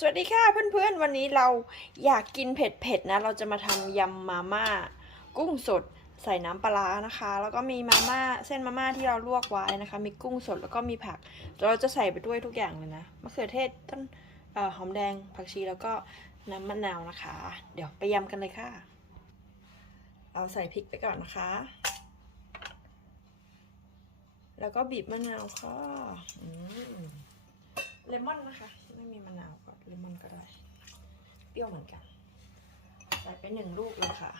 สวัสดีค่ะเพื่อนๆ วันนี้เราอยากกินเผ็ดๆนะ เราจะมาทำยำมาม่า กุ้งสดใส่น้ำปลานะคะ แล้วก็มีมาม่าเส้นมาม่าที่เราลวกไว้นะคะ มีกุ้งสดแล้วก็มีผัก เราจะใส่ไปด้วยทุกอย่างเลยนะมะเขือเทศต้นออหอมแดงผักชีแล้วก็น้ำมะนาวนะคะ เดี๋ยวไปยำกันเลยค่ะ เอาใส่พริกไปก่อนนะคะ แล้วก็บีบมะนาวค่ะอืม เลมอนนะคะไม่มีมะนาวก็เลมอนก็ได้ เปรี้ยวเหมือนกัน ใส่ไปหนึ่งลูกเลยค่ะ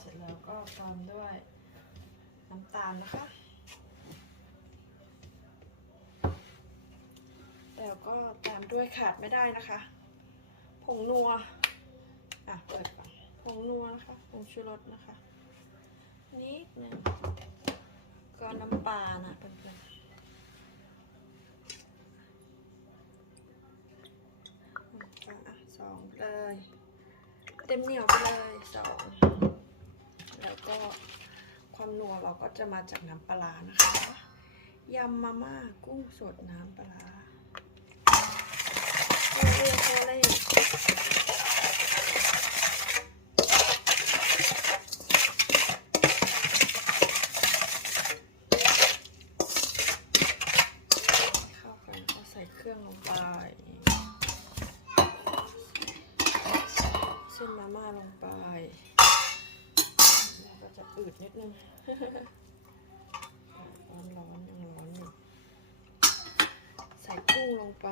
เสร็จแล้วก็ตามด้วยน้ำตาลนะคะแล้วก็ตามด้วยขาดไม่ได้นะคะ ผงนัว อะ เปิดก่อนผงนัวนะคะ ผงชูรสนะคะ นิดหนึ่งก็น้ำปลานะเพื่อนๆน้ำปลาอะสองเลย เต็มเหนียวไปเลยสองแล้วก็ความนัวเราก็จะมาจากน้ำปลาร้านะคะยำมาม่ากุ้งสดน้ำปลาร้าโอเล่โอเล่เข้ากันก็ใส่เค รื่องลงไปเส้นมาม่าลงไปแล้วก็จะอืดนิดนึงร้อนร้อนยังร้อนอยู่ใส่กุ้งลงไป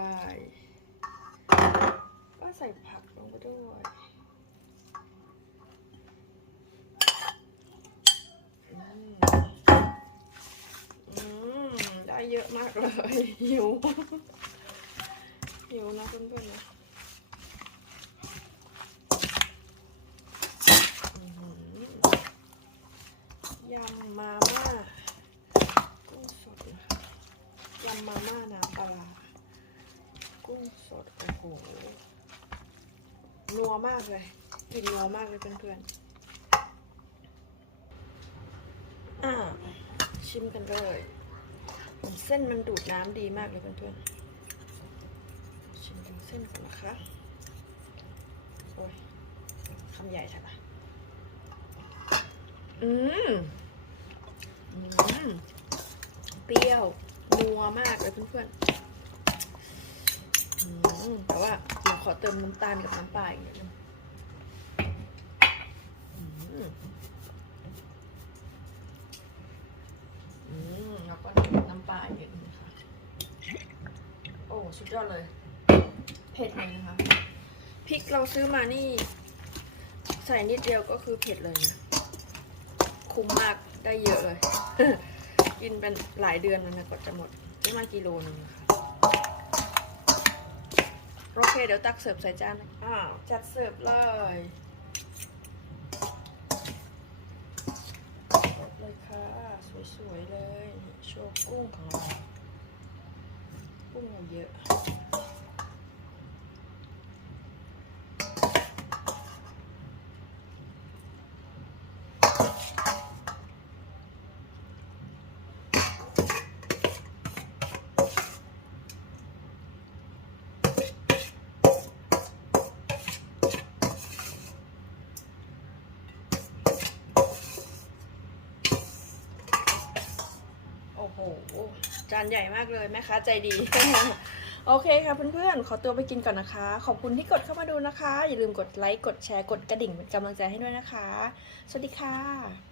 ก็ใส่ผักลงไปด้วยอืมอืมได้เยอะมากเลยหิว หิวนะเพื่อนๆนะอื้อหือยำมาม่ากุ้งสดนะคะยำมาม่าน้ำปลากุ้งสดโอ้โหนัวมากเลยกลินนัวมากเลยเพื่อนๆอ่าชิมกันเลย เส้นมันดูดน้ำดีมากเลยเพื่อนๆ เส้นก่อนนะคะ โอ้ยคำใหญ่ใช่ปะอืมอืม เปรี้ยว นัวมากเลยเพื่อนๆอืมแต่ว่าเดี๋ยวขอเติมน้ำตาลกับน้ำปลาอีกนิดนึงอืมอืมแล้วก็น้ำปลาอีกนิดนึงค่ะโอ้ สุดยอดเลยเผ็ดเลยนะคะพริกเราซื้อมานี่ ใส่นิดเดียวก็คือเผ็ดเลยนะคุ้มมากได้เยอะเลย กินเป็นหลายเดือนแล้วนะกว่าจะหมดนี่มากิโลนึงนะคะโอเคเดี๋ยวตักเสิร์ฟใส่จานอ้าวจัดเสิร์ฟเลยเสิร์ฟเลยค่ะ สวยๆเลยนี่โชว์กุ้งของเรากุ้งเราเยอะ โอ้โห จานใหญ่มากเลยแม่ค้าใจดี โอเคค่ะเพื่อนๆ ขอตัวไปกินก่อนนะคะ ขอบคุณที่กดเข้ามาดูนะคะ อย่าลืมกดไลค์ กดแชร์ กดกระดิ่งเป็นกำลังใจให้ด้วยนะคะ สวัสดีค่ะ